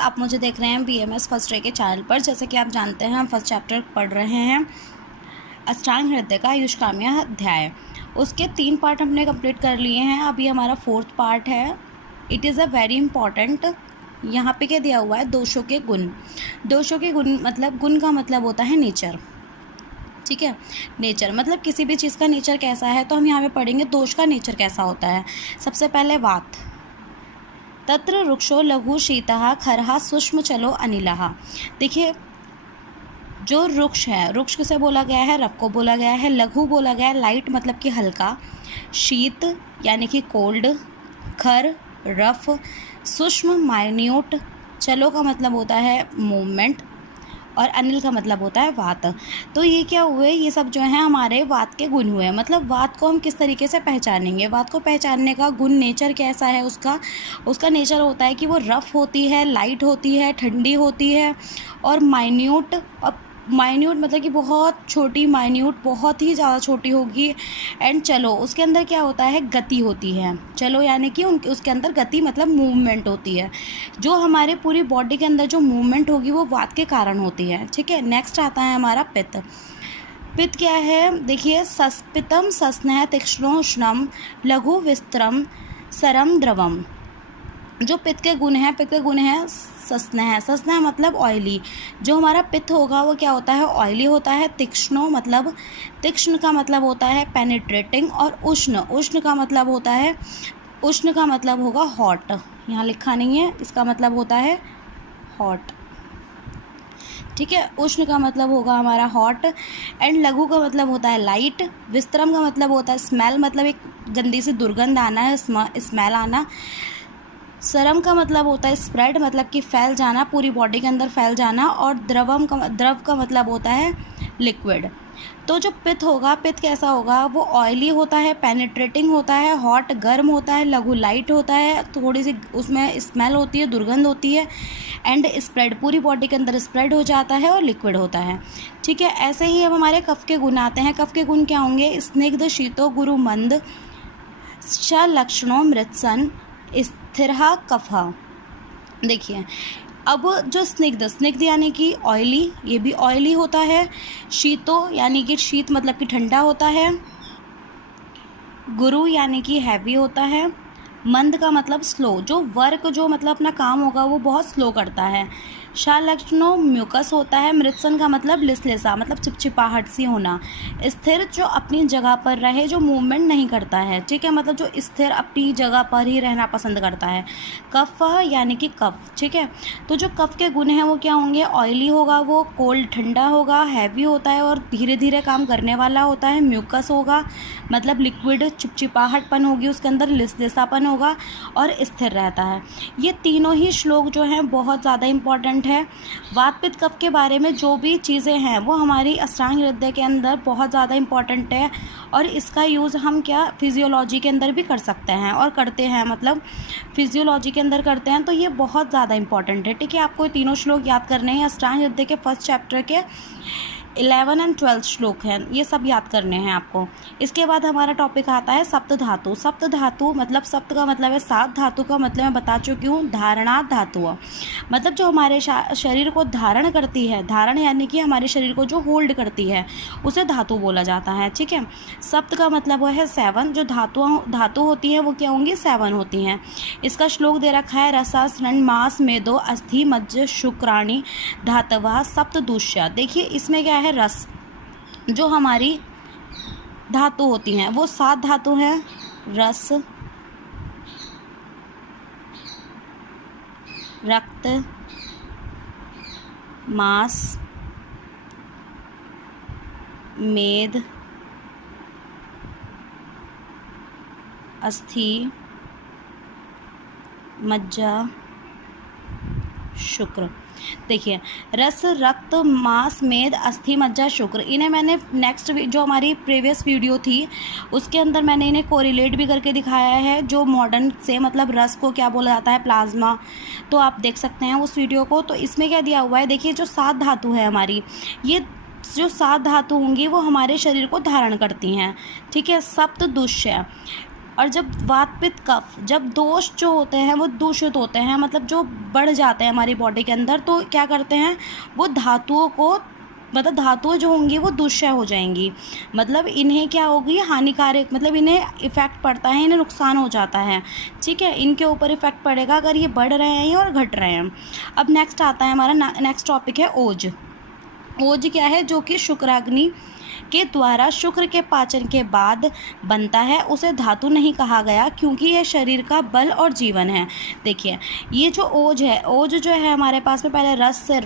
आप मुझे देख रहे हैं BMS फर्स्ट रे के चैनल पर। जैसे कि आप जानते हैं हम फर्स्ट चैप्टर पढ़ रहे हैं अष्टांग हृदय का आयुष्काम्य अध्याय। उसके 3 पार्ट हमने कंप्लीट कर लिए हैं। अभी हमारा 4th पार्ट है। It is a very important. यहाँ पे क्या दिया हुआ है, दोषों के गुण। दोषों के गुण मतलब, गुण का मतलब होता है नेचर, ठीक है। नेचर मतलब किसी भी चीज़ का नेचर कैसा है, तो हम यहाँ पे पढ़ेंगे दोष का नेचर कैसा होता है। सबसे पहले वात, तत्र वृक्षो लघु शीतः खरः सूक्ष्म चलो अनिलः। देखिए जो वृक्ष है, वृक्ष किसे बोला गया है, रफ को बोला गया है। लघु बोला गया है लाइट मतलब कि हल्का, शीत यानी कि कोल्ड, खर रफ, सूक्ष्म माइन्यूट, चलो का मतलब होता है मूवमेंट, और अनिल का मतलब होता है वात। तो ये क्या हुए, ये सब जो है हमारे वात के गुण हुए। मतलब वात को हम किस तरीके से पहचानेंगे, वात को पहचानने का गुण नेचर कैसा है उसका नेचर होता है कि वो रफ़ होती है, लाइट होती है, ठंडी होती है, और माइन्यूट। और माइन्यूट मतलब कि बहुत छोटी, माइन्यूट बहुत ही ज़्यादा छोटी होगी। एंड चलो उसके अंदर क्या होता है, गति होती है। चलो यानी कि उसके अंदर गति मतलब मूवमेंट होती है। जो हमारे पूरी बॉडी के अंदर जो मूवमेंट होगी वो वात के कारण होती है, ठीक है। नेक्स्ट आता है हमारा पित्त। पित्त क्या है, देखिए सस्पितम सस्नेह तीक्ष्णोष्णम लघु विस्त्रम सरम द्रवम। जो पित्त के गुण हैं, पित्त के गुण हैं सस्नेह। सस्नेह मतलब ऑयली। जो हमारा पित्त होगा वो क्या होता है, ऑयली होता है। तीक्ष्णो मतलब, तीक्ष्ण का मतलब होता है पेनिट्रेटिंग। और उष्ण, उष्ण का मतलब होता है, उष्ण का मतलब होगा हॉट। यहाँ लिखा नहीं है, इसका मतलब होता है हॉट, ठीक है। उष्ण का मतलब होगा हमारा हॉट। एंड लघु का मतलब होता है लाइट। विस्त्रम का मतलब होता है स्मेल, मतलब एक गंदी सी दुर्गंध आना है, स्मेल आना। सरम का मतलब होता है स्प्रेड, मतलब कि फैल जाना, पूरी बॉडी के अंदर फैल जाना। और द्रव का मतलब होता है लिक्विड। तो जो पित्त होगा, पित्त कैसा होगा, वो ऑयली होता है, पेनिट्रेटिंग होता है, हॉट गर्म होता है, लघु लाइट होता है, थोड़ी सी उसमें स्मेल होती है, दुर्गंध होती है। एंड स्प्रेड, पूरी बॉडी के अंदर स्प्रेड हो जाता है, और लिक्विड होता है, ठीक है। ऐसे ही अब हमारे कफ के गुण आते हैं। कफ के गुण क्या होंगे, स्निग्ध शीतो गुरु मंद श लक्षणों मृत्सन स्थिर कफा। देखिए अब जो स्निग्ध, स्निग्ध यानी कि ऑयली, ये भी ऑयली होता है। शीतो यानी कि शीत मतलब कि ठंडा होता है। गुरु यानी कि हैवी होता है। मंद का मतलब स्लो, जो वर्क जो मतलब अपना काम होगा वो बहुत स्लो करता है। शालक्षणों म्यूकस होता है। मृत्सन का मतलब लिसलिसा, मतलब चिपचिपाहट सी होना। स्थिर जो अपनी जगह पर रहे, जो मूवमेंट नहीं करता है, ठीक है, मतलब जो स्थिर अपनी जगह पर ही रहना पसंद करता है। कफ यानी कि कफ, ठीक है। तो जो कफ के गुण हैं वो क्या होंगे, ऑयली होगा, वो कोल्ड ठंडा होगा, हैवी होता है और धीरे धीरे काम करने वाला होता है। म्यूकस होगा मतलब लिक्विड, चिपचिपाहटपन होगी उसके अंदर, लिसलिसापन होगा, और स्थिर रहता है। ये तीनों ही श्लोक जो हैं बहुत ज़्यादा इंपॉर्टेंट है। वात पित्त कफ के बारे में जो भी चीज़ें हैं वो हमारी अष्टांग हृदय के अंदर बहुत ज़्यादा इंपॉर्टेंट है। और इसका यूज़ हम क्या फिजियोलॉजी के अंदर भी कर सकते हैं, और करते हैं, मतलब फिजियोलॉजी के अंदर करते हैं। तो ये बहुत ज़्यादा इंपॉर्टेंट है, ठीक है। आपको तीनों श्लोक याद करने हैं। अष्टांग हृदय के फर्स्ट चैप्टर के 11 और 12 श्लोक हैं, ये सब याद करने हैं आपको। इसके बाद हमारा टॉपिक आता है सप्त धातु। सप्त धातु मतलब, सप्त का मतलब है 7, धातु का मतलब मैं बता चुकी हूँ, धारणा धातु, मतलब जो हमारे शरीर को धारण करती है। धारण यानी कि हमारे शरीर को जो होल्ड करती है उसे धातु बोला जाता है, ठीक है। सप्त का मतलब है 7, जो धातु होती है वो क्या होंगी, 7 होती हैं। इसका श्लोक दे रखा है, रसा स्रण मास मेदो अस्थि मज्ज शुक्राणी धातवा सप्त दूष्या। देखिए इसमें क्या है, रस, जो हमारी धातु होती हैं वो 7 धातु हैं। रस, रक्त, मांस, मेद, अस्थि, मज्जा, शुक्र। देखिए रस, रक्त, मांस, मेद, अस्थि, मज्जा, शुक्र, इन्हें मैंने नेक्स्ट जो हमारी प्रीवियस वीडियो थी उसके अंदर मैंने इन्हें कोरिलेट भी करके दिखाया है, जो मॉडर्न से, मतलब रस को क्या बोला जाता है, प्लाज्मा। तो आप देख सकते हैं उस वीडियो को। तो इसमें क्या दिया हुआ है, देखिए जो 7 धातु है हमारी, ये जो 7 धातु होंगी वो हमारे शरीर को धारण करती हैं, ठीक है। सप्त दुष्य, और जब वात पित्त कफ, जब दोष जो होते हैं वो दूषित होते हैं, मतलब जो बढ़ जाते हैं हमारी बॉडी के अंदर, तो क्या करते हैं वो धातुओं को, मतलब धातुएं जो होंगी वो दुष्य हो जाएंगी, मतलब इन्हें क्या होगी हानिकारक, मतलब इन्हें इफ़ेक्ट पड़ता है, इन्हें नुकसान हो जाता है, ठीक है, इनके ऊपर इफ़ेक्ट पड़ेगा अगर ये बढ़ रहे हैं और घट रहे हैं। अब नेक्स्ट आता है हमारा नेक्स्ट टॉपिक है ओज। ओज क्या है, जो कि शुक्राग्नि के द्वारा शुक्र के पाचन के बाद बनता है, उसे धातु नहीं कहा गया क्योंकि यह शरीर का बल और जीवन है। देखिए ये जो ओज है, ओज जो है हमारे पास में पहले रस से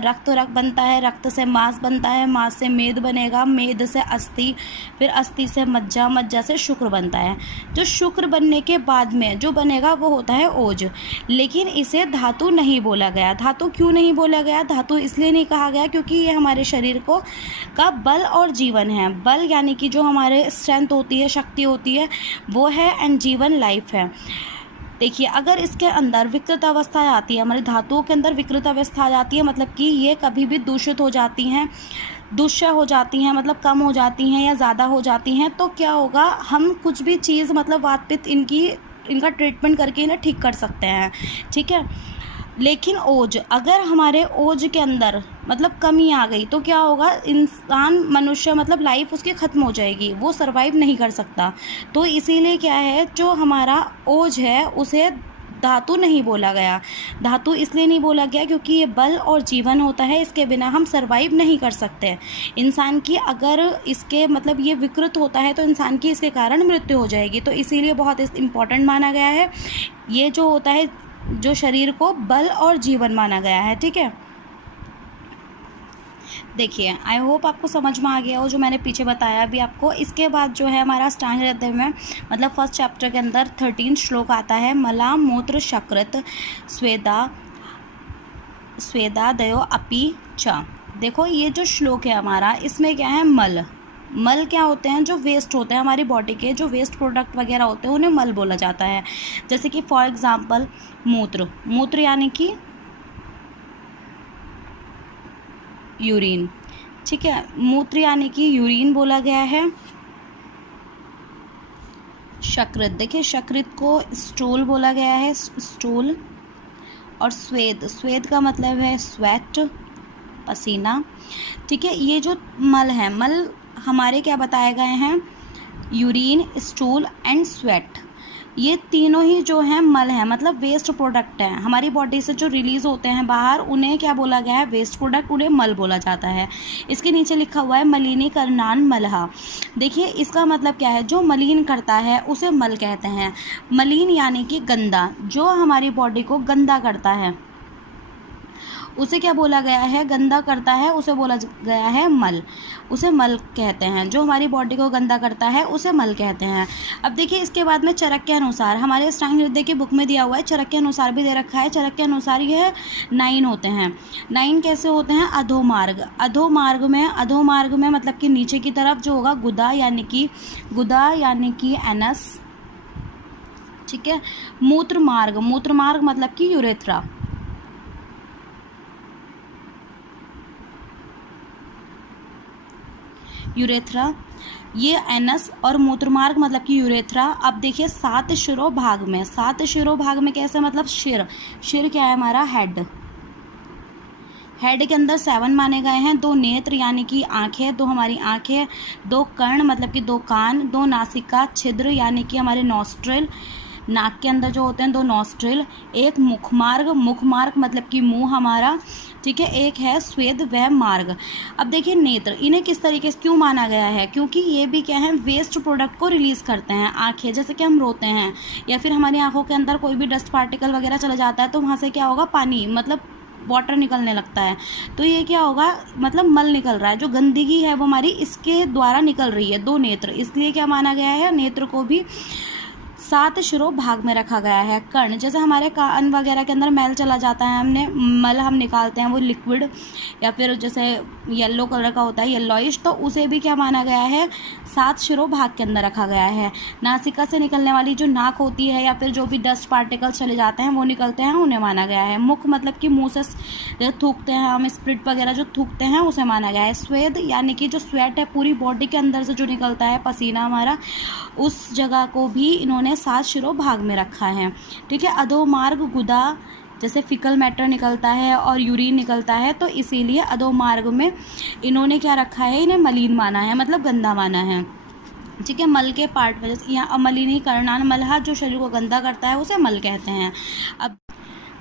रक्त बनता है, रक्त से मांस बनता है, मांस से मेद बनेगा, मेद से अस्थि, फिर अस्थि से मज्जा, मज्जा से शुक्र बनता है। जो शुक्र बनने के बाद में जो बनेगा वो होता है ओज, लेकिन इसे धातु नहीं बोला गया। धातु क्यों नहीं बोला गया? धातु इसलिए नहीं कहा गया क्योंकि ये हमारे शरीर को का बल और जीवन है। बल यानी कि जो हमारे स्ट्रेंथ होती है, शक्ति होती है वो है, एंड जीवन लाइफ है। देखिए अगर इसके अंदर विकृत अवस्था आती है, हमारी धातुओं के अंदर विकृत अवस्था आ जाती है, मतलब कि ये कभी भी दूषित हो जाती हैं, दुष्य हो जाती हैं, मतलब कम हो जाती हैं या ज़्यादा हो जाती हैं, तो क्या होगा, हम कुछ भी चीज़ मतलब वात पित्त इनका ट्रीटमेंट करके इन्हें ठीक कर सकते हैं, ठीक है। लेकिन ओज, अगर हमारे ओज के अंदर मतलब कमी आ गई तो क्या होगा, इंसान मनुष्य मतलब लाइफ उसकी ख़त्म हो जाएगी, वो सरवाइव नहीं कर सकता। तो इसीलिए क्या है, जो हमारा ओज है उसे धातु नहीं बोला गया। धातु इसलिए नहीं बोला गया क्योंकि ये बल और जीवन होता है, इसके बिना हम सरवाइव नहीं कर सकते। इंसान की अगर इसके मतलब ये विकृत होता है तो इंसान की इसके कारण मृत्यु हो जाएगी। तो इसीलिए बहुत इम्पॉर्टेंट माना गया है, ये जो होता है जो शरीर को बल और जीवन माना गया है, ठीक है। देखिए आई होप आपको समझ में आ गया हो जो मैंने पीछे बताया अभी आपको। इसके बाद जो है हमारा अष्टांग हृदय में मतलब फर्स्ट चैप्टर के अंदर 13 श्लोक आता है। मला मूत्र शकृत स्वेदा दयो अपि च। देखो ये जो श्लोक है हमारा, इसमें क्या है, मल क्या होते हैं, जो वेस्ट होते हैं हमारी बॉडी के, जो वेस्ट प्रोडक्ट वगैरह होते हैं उन्हें मल बोला जाता है। जैसे कि फॉर एग्जांपल मूत्र यानी कि यूरिन, ठीक है, मूत्र यानी कि यूरिन बोला गया है। शकृत, देखिए शकृत को स्टूल बोला गया है, स्टूल। और स्वेद का मतलब है स्वेट, पसीना, ठीक है। ये जो मल है, मल हमारे क्या बताए गए हैं, यूरिन, स्टूल एंड स्वेट, ये तीनों ही जो हैं मल हैं, मतलब वेस्ट प्रोडक्ट हैं हमारी बॉडी से जो रिलीज़ होते हैं बाहर, उन्हें क्या बोला गया है, वेस्ट प्रोडक्ट, उन्हें मल बोला जाता है। इसके नीचे लिखा हुआ है मलिनीकरणान मलहा। देखिए इसका मतलब क्या है, जो मलिन करता है उसे मल कहते हैं। मलिन यानी कि गंदा, जो हमारी बॉडी को गंदा करता है उसे क्या बोला गया है, गंदा करता है उसे बोला गया है मल, उसे मल कहते हैं। जो हमारी बॉडी को गंदा करता है उसे मल कहते हैं। अब देखिए इसके बाद में चरक के अनुसार, हमारे अष्टांग हृदय की बुक में दिया हुआ है, चरक के अनुसार भी दे रखा है। चरक के अनुसार ये 9 होते हैं। 9 कैसे होते हैं, अधोमार्ग, अधोमार्ग में मतलब कि नीचे की तरफ जो होगा गुदा यानी कि एनस, ठीक है। मूत्र मार्ग मतलब कि यूरेथ्रा, ये एनस, और मूत्रमार्ग मतलब कि यूरेथ्रा। अब देखिए 7 शिरोभाग में कैसे, मतलब शिर क्या है हमारा, हेड के अंदर 7 माने गए हैं। 2 नेत्र यानी कि आंखें, 2 हमारी आंखें, 2 कर्ण मतलब कि 2 कान, 2 नासिका छिद्र यानी कि हमारे नॉस्ट्रिल, नाक के अंदर जो होते हैं 2 नॉस्ट्रिल, 1 मुखमार्ग मतलब कि मुंह हमारा, ठीक है। एक है स्वेद व मार्ग। अब देखिए नेत्र, इन्हें किस तरीके से क्यों माना गया है, क्योंकि ये भी क्या है, वेस्ट प्रोडक्ट को रिलीज़ करते हैं। आंखें, जैसे कि हम रोते हैं या फिर हमारी आंखों के अंदर कोई भी डस्ट पार्टिकल वगैरह चला जाता है तो वहाँ से क्या होगा, पानी मतलब वाटर निकलने लगता है, तो ये क्या होगा, मतलब मल निकल रहा है, जो गंदगी है वो हमारी इसके द्वारा निकल रही है। 2 नेत्र, इसलिए क्या माना गया है, नेत्र को भी सात शिरो भाग में रखा गया है। कर्ण, जैसे हमारे कान वगैरह के अंदर मैल चला जाता है, हमने मल हम निकालते हैं, वो लिक्विड या फिर जैसे येलो कलर का होता है, येलोइश, तो उसे भी क्या माना गया है, सात शिरो भाग के अंदर रखा गया है। नासिका से निकलने वाली जो नाक होती है या फिर जो भी डस्ट पार्टिकल्स चले जाते हैं वो निकलते हैं, उन्हें माना गया है। मुख मतलब कि मुँह से थूकते हैं हम, स्प्रिट वगैरह जो थूकते हैं उसे माना गया है। स्वेद यानी कि जो स्वेट है पूरी बॉडी के अंदर से जो निकलता है पसीना हमारा, उस जगह को भी इन्होंने सात शिरो भाग में रखा है। ठीक है। अधोमार्ग गुदा, जैसे फिकल मैटर निकलता है और यूरिन निकलता है, तो इसीलिए अधोमार्ग में इन्होंने क्या रखा है, इन्हें मलिन माना है, मतलब गंदा माना है। ठीक है। मल के पार्ट में यहाँ अमलिनीकरणान, मलहा जो शरीर को गंदा करता है उसे मल कहते हैं। अब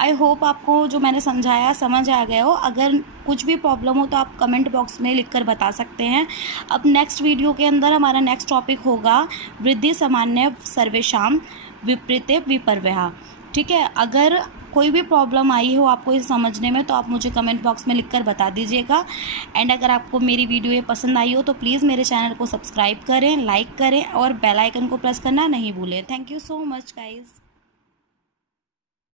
आई होप आपको जो मैंने समझाया समझ आ गया हो। अगर कुछ भी प्रॉब्लम हो तो आप कमेंट बॉक्स में लिखकर बता सकते हैं। अब नेक्स्ट वीडियो के अंदर हमारा नेक्स्ट टॉपिक होगा वृद्धि सामान्य सर्वेशाम विपरीते विपर्यः। ठीक है। अगर कोई भी प्रॉब्लम आई हो आपको इसे समझने में तो आप मुझे कमेंट बॉक्स में लिखकर बता दीजिएगा। एंड अगर आपको मेरी वीडियो ये पसंद आई हो तो प्लीज़ मेरे चैनल को सब्सक्राइब करें, लाइक करें और बेल आइकन को प्रेस करना नहीं भूलें। Thank you so much guys.